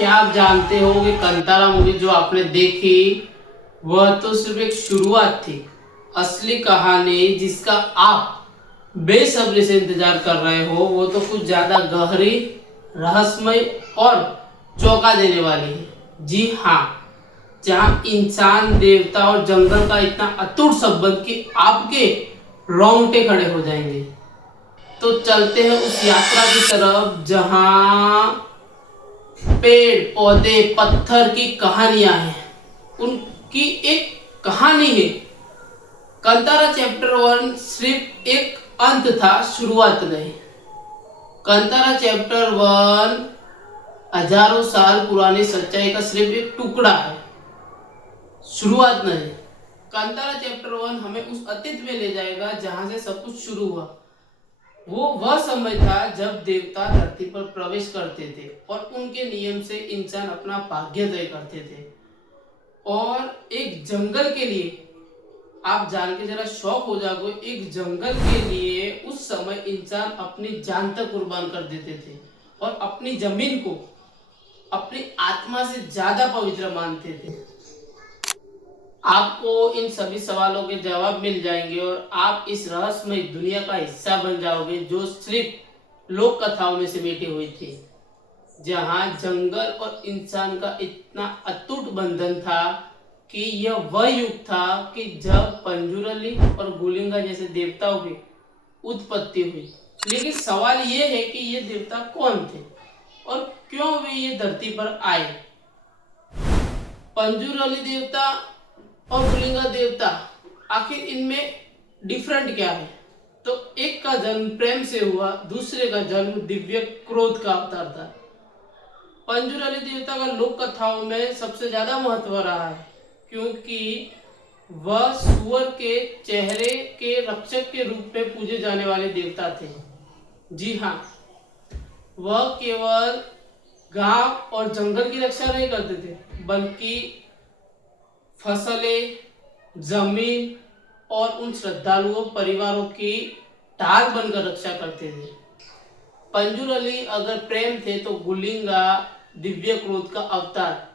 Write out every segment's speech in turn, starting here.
क्या आप जानते हो कि कंतारा मूवी जो आपने देखी वह तो सिर्फ एक शुरुआत थी। असली कहानी जिसका आप बेसब्री से इंतजार कर रहे हो वो तो कुछ ज्यादा गहरी, रहस्यमय और चौंका देने वाली है। जी हाँ, जहाँ इंसान, देवता और जंगल का इतना अटूट संबंध कि आपके रोंगटे खड़े हो जाएंगे। तो चलते हैं उस यात्रा की तरफ जहाँ पेड़ पौधे पत्थर की कहानियां हैं, उनकी एक कहानी है। कंतारा चैप्टर 1 सिर्फ एक अंत था, शुरुआत नहीं। कंतारा चैप्टर 1 हजारों साल पुरानी सच्चाई का सिर्फ एक टुकड़ा है, शुरुआत नहीं। कंतारा चैप्टर 1 हमें उस अतीत में ले जाएगा जहां से सब कुछ शुरू हुआ। वो वह समय था जब देवता धरती पर प्रवेश करते थे और उनके नियम से इंसान अपना भाग्य तय करते थे। और एक जंगल के लिए, आप जान के जरा शौक हो जाओगे, एक जंगल के लिए उस समय इंसान अपनी जान तक कुर्बान कर देते थे और अपनी जमीन को अपनी आत्मा से ज्यादा पवित्र मानते थे। आपको इन सभी सवालों के जवाब मिल जाएंगे और आप इस रहस्यमय दुनिया का हिस्सा बन जाओगे जो सिर्फ लोक कथाओं में सिमटी हुई थी, जहां जंगल और इंसान का इतना अटूट बंधन था कि यह वह युग था कि जब पंजुरली और गुलिंगा जैसे देवताओं की उत्पत्ति हुई। लेकिन सवाल यह है कि ये देवता कौन थे और क्यों वे ये धरती पर आए। पंजुरली देवता और गुलिंगा देवता, आखिर इनमें डिफरेंट क्या है? तो एक का जन्म प्रेम से हुआ, दूसरे का जन्म दिव्य क्रोध का अवतार था। पंजुरली देवता का लोक कथाओं में सबसे ज्यादा महत्व रहा है क्योंकि वह सुअर के चेहरे के रक्षक के रूप में पूजे जाने वाले देवता थे। जी हाँ, वह केवल गांव और जंगल की रक्षा नहीं करते थे बल्कि फसलें, जमीन और उन श्रद्धालुओं परिवारों की ढाल बनकर रक्षा करते थे। पंजुरली अगर प्रेम थे तो गुलिंगा दिव्य क्रोध का अवतार।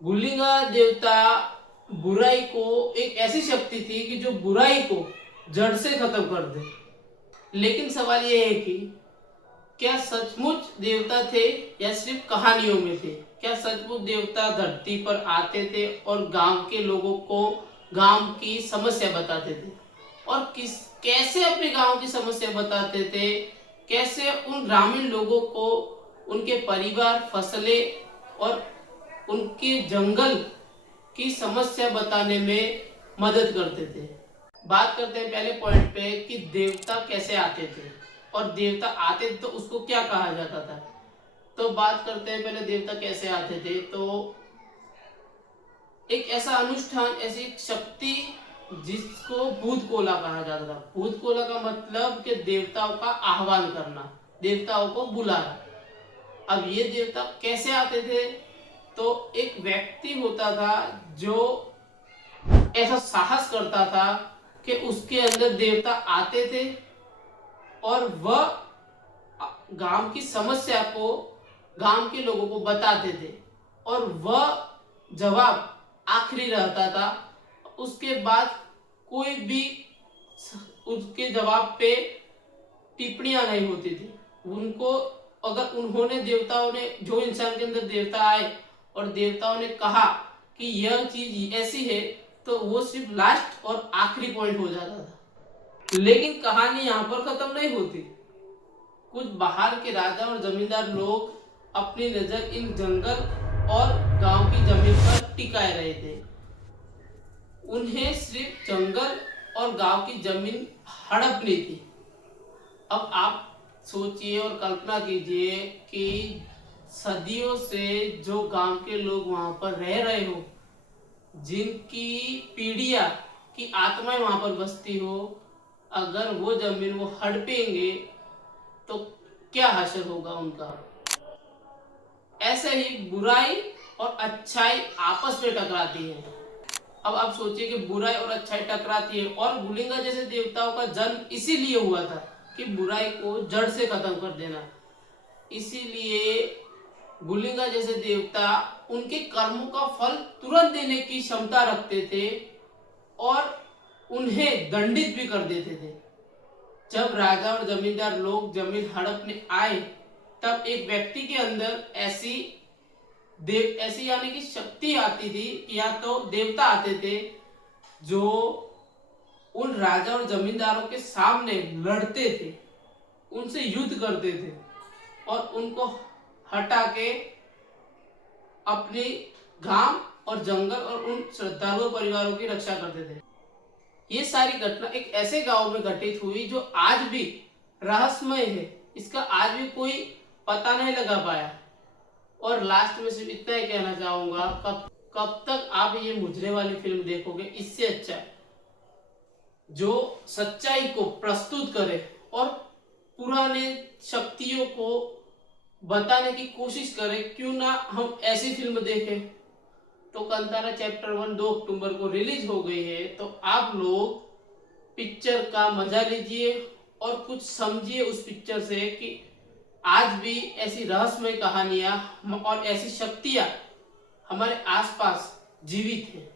गुलिंगा देवता बुराई को, एक ऐसी शक्ति थी कि जो बुराई को जड़ से खत्म कर दे। लेकिन सवाल यह है कि क्या सचमुच देवता थे या सिर्फ कहानियों में थे? क्या सचमुच देवता धरती पर आते थे और गांव के लोगों को गांव की समस्या बताते थे? और कैसे अपने गांव की समस्या बताते थे? कैसे उन ग्रामीण लोगों को उनके परिवार, फसलें और उनके जंगल की समस्या बताने में मदद करते थे। बात करते हैं पहले पॉइंट पे कि देवता कैसे आते थे और देवता आते थे तो उसको क्या कहा जाता था। तो बात करते हैं पहले देवता कैसे आते थे। तो एक ऐसा अनुष्ठान, ऐसी शक्ति जिसको भूत कोला कहा जाता था। भूत कोला का मतलब कि देवताओं का आह्वान करना, देवताओं को बुलाना। अब ये देवता कैसे आते थे? तो एक व्यक्ति होता था जो ऐसा साहस करता था कि उसके अंदर देवता आते थे और वह गांव की समस्या को गांव के लोगों को बताते थे और वह जवाब आखिरी रहता था। उसके बाद कोई भी उसके जवाब पे टिप्पणियां नहीं होती थी। उनको, अगर उन्होंने, देवताओं ने, जो इंसान के अंदर देवता आए और देवताओं ने कहा कि यह चीज ऐसी है, तो वो सिर्फ लास्ट और आखिरी पॉइंट हो जाता था। लेकिन कहानी यहाँ पर खत्म नहीं होती। कुछ बाहर के राजा और जमींदार लोग अपनी नजर इन जंगल और गांव की जमीन पर टिकाए रहे थे। उन्हें सिर्फ जंगल और गांव की जमीन हड़पनी थी। अब आप सोचिए और कल्पना कीजिए कि सदियों से जो गांव के लोग वहां पर रह रहे हो, जिनकी पीढ़ियां की आत्माएं वहां पर बसती हो, अगर वो जमीन वो हड़पेंगे तो क्या हासिल होगा उनका। ऐसे ही बुराई और अच्छाई आपस में टकराती है। अब आप सोचिए कि बुराई और अच्छाई टकराती है और गुलिंगा जैसे देवताओं का जन्म इसीलिए हुआ था कि बुराई को जड़ से खत्म कर देना। इसीलिए गुलिंगा जैसे देवता उनके कर्मों का फल तुरंत देने की क्षमता रखते थे और उन्हें दंडित भी कर देते थे। जब राजा और जमींदार लोग जमीन हड़पने आए तब एक व्यक्ति के अंदर ऐसी यानी कि शक्ति आती थी, या तो देवता आते थे जो उन राजा और जमींदारों के सामने लड़ते थे, उनसे युद्ध करते थे और उनको हटा के अपने गांव और जंगल और उन श्रद्धालु परिवारों की रक्षा करते थे। ये सारी घटना एक ऐसे गांव में घटित हुई जो आज भी रहस्यमय है, इसका आज भी कोई पता नहीं लगा पाया। और लास्ट में सिर्फ इतना ही कहना चाहूंगा, कब तक आप ये मुजरे वाली फिल्म देखोगे, इससे अच्छा जो सच्चाई को प्रस्तुत करे और पुराने शक्तियों को बताने की कोशिश करे, क्यों ना हम ऐसी फिल्म देखें। तो कांतारा चैप्टर 1 2 अक्टूबर को रिलीज हो गई है, तो आप लोग पिक्चर का मजा लीजिए और कुछ समझिए उस पिक्चर से कि आज भी ऐसी रहस्यमय कहानियां और ऐसी शक्तियां हमारे आसपास जीवित है।